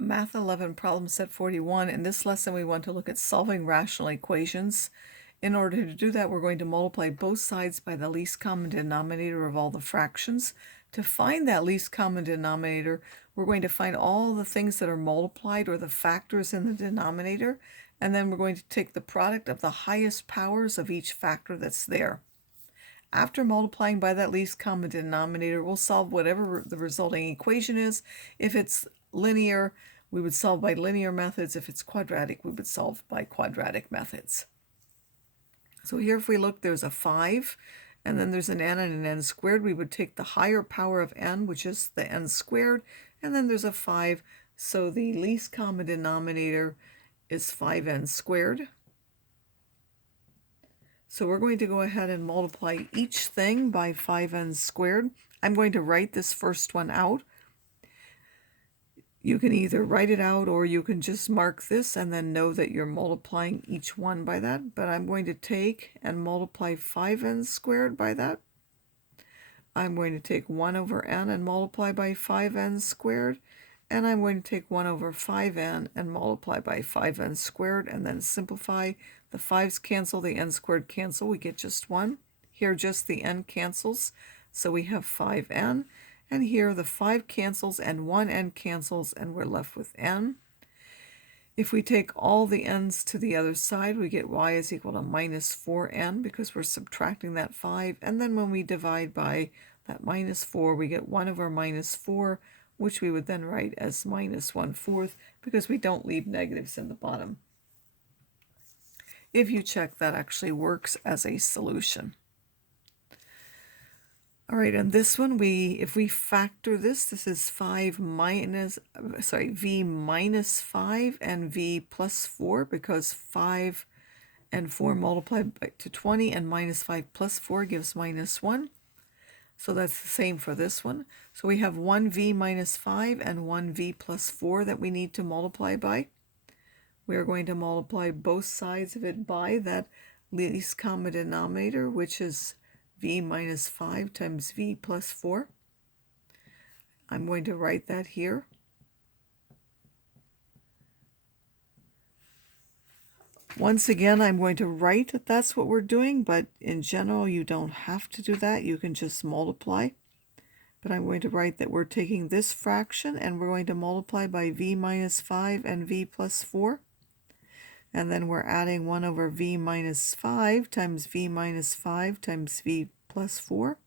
Math 11 problem set 41. In this lesson we want to look at solving rational equations. In order to do that, we're going to multiply both sides by the least common denominator of all the fractions. To find that least common denominator, we're going to find all the things that are multiplied, or the factors in the denominator, and then we're going to take the product of the highest powers of each factor that's there. After multiplying by that least common denominator, we'll solve whatever the resulting equation is. If it's linear, we would solve by linear methods. If it's quadratic, we would solve by quadratic methods. So here, if we look, there's a 5, and then there's an n and an n squared. We would take the higher power of n, which is the n squared, and then there's a 5. So the least common denominator is 5n squared. So we're going to go ahead and multiply each thing by 5n squared. I'm going to write this first one out. You can either write it out or you can just mark this and then know that you're multiplying each one by that. But I'm going to take and multiply 5n squared by that. I'm going to take 1 over n and multiply by 5n squared. And I'm going to take 1 over 5n and multiply by 5n squared, and then simplify. The 5's cancel, the n squared cancel, we get just 1. Here just the n cancels, so we have 5n. And here the 5 cancels and 1n cancels, and we're left with n. If we take all the n's to the other side, we get y is equal to minus 4n, because we're subtracting that 5. And then when we divide by that minus 4, we get 1 over minus 4, which we would then write as minus 1/4, because we don't leave negatives in the bottom. If you check, that actually works as a solution. All right, and this one, if we factor this is v minus 5 and v plus 4, because 5 and 4 multiply to 20, and minus 5 plus 4 gives minus 1. So that's the same for this one. So we have 1v minus 5 and 1v plus 4 that we need to multiply by. We are going to multiply both sides of it by that least common denominator, which is v minus 5 times v plus 4. I'm going to write that here. Once again, I'm going to write that that's what we're doing, but in general, you don't have to do that. You can just multiply. But I'm going to write that we're taking this fraction and we're going to multiply by v minus 5 and v plus 4. And then we're adding 1 over v minus 5 times v minus 5 times v plus 4.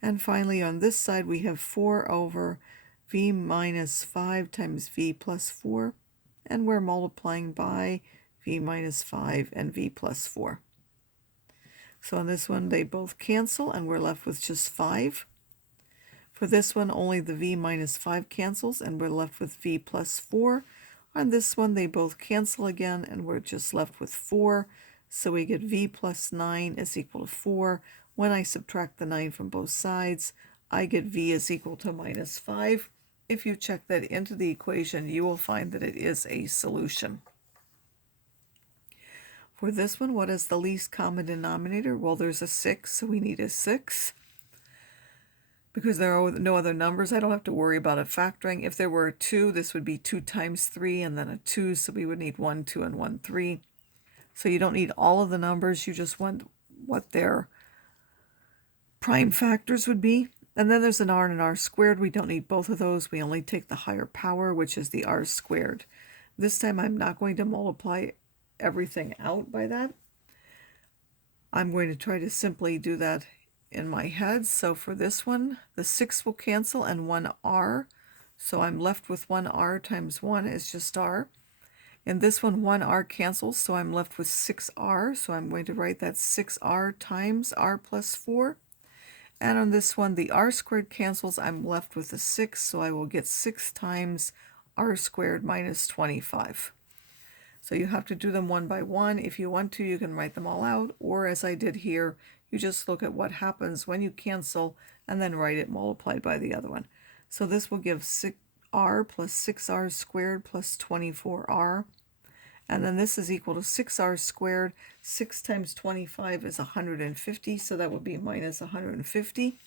And finally, on this side, we have 4 over v minus 5 times v plus 4. And we're multiplying by v minus 5 and v plus 4. So on this one, they both cancel, and we're left with just 5. For this one, only the v minus 5 cancels, and we're left with v plus 4. On this one, they both cancel again, and we're just left with 4. So we get v plus 9 is equal to 4. When I subtract the 9 from both sides, I get v is equal to minus 5. If you check that into the equation, you will find that it is a solution. For this one, what is the least common denominator? Well, there's a 6, so we need a 6. Because there are no other numbers, I don't have to worry about it factoring. If there were a 2, this would be 2 times 3, and then a 2, so we would need 1, 2, and 1, 3. So you don't need all of the numbers, you just want what their prime factors would be. And then there's an r and an r squared. We don't need both of those. We only take the higher power, which is the r squared. This time I'm not going to multiply everything out by that. I'm going to try to simply do that in my head. So for this one, the 6 will cancel and 1r. So I'm left with 1r times 1 is just r. In this one, 1r cancels, so I'm left with 6r. So I'm going to write that 6r times r plus 4. And on this one, the r squared cancels. I'm left with a 6, so I will get 6 times r squared minus 25. So you have to do them one by one. If you want to, you can write them all out, or as I did here, you just look at what happens when you cancel and then write it multiplied by the other one. So this will give 6r plus 6r squared plus 24r. And then this is equal to 6r squared. 6 times 25 is 150, so that would be minus 150.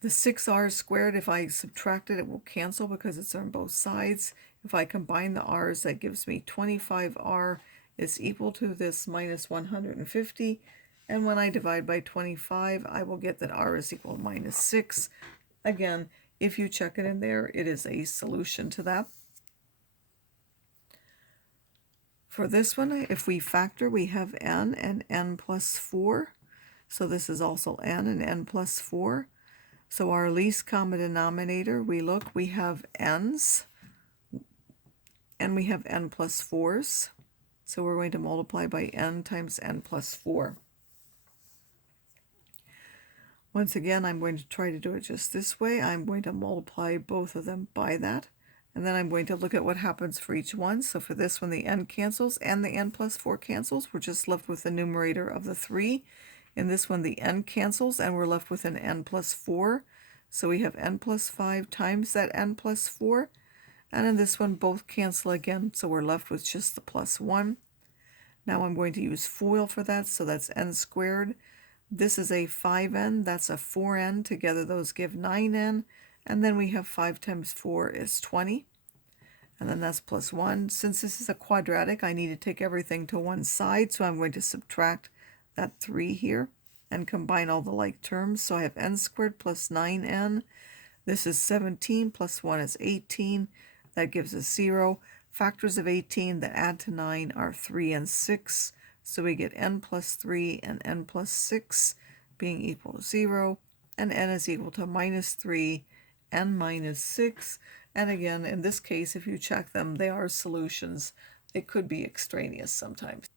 The 6r squared, if I subtract it, it will cancel because it's on both sides. If I combine the r's, that gives me 25r is equal to this minus 150. And when I divide by 25, I will get that r is equal to minus 6. Again, if you check it in there, it is a solution to that. For this one, if we factor, we have n and n plus 4. So this is also n and n plus 4. So our least common denominator, we have n's, and we have n plus 4's. So we're going to multiply by n times n plus 4. Once again, I'm going to try to do it just this way. I'm going to multiply both of them by that. And then I'm going to look at what happens for each one. So for this one, the n cancels and the n plus 4 cancels. We're just left with the numerator of the 3. In this one, the n cancels, and we're left with an n plus 4. So we have n plus 5 times that n plus 4. And in this one, both cancel again, so we're left with just the plus 1. Now I'm going to use FOIL for that, so that's n squared. This is a 5n, that's a 4n. Together those give 9n. And then we have 5 times 4 is 20. And then that's plus 1. Since this is a quadratic, I need to take everything to one side, so I'm going to subtract that 3 here and combine all the like terms. So I have n squared plus 9n. This is 17 plus 1 is 18. That gives us 0. Factors of 18 that add to 9 are 3 and 6. So we get n plus 3 and n plus 6 being equal to 0. And n is equal to minus 3 and minus 6. And again, in this case, if you check them, they are solutions. It could be extraneous sometimes.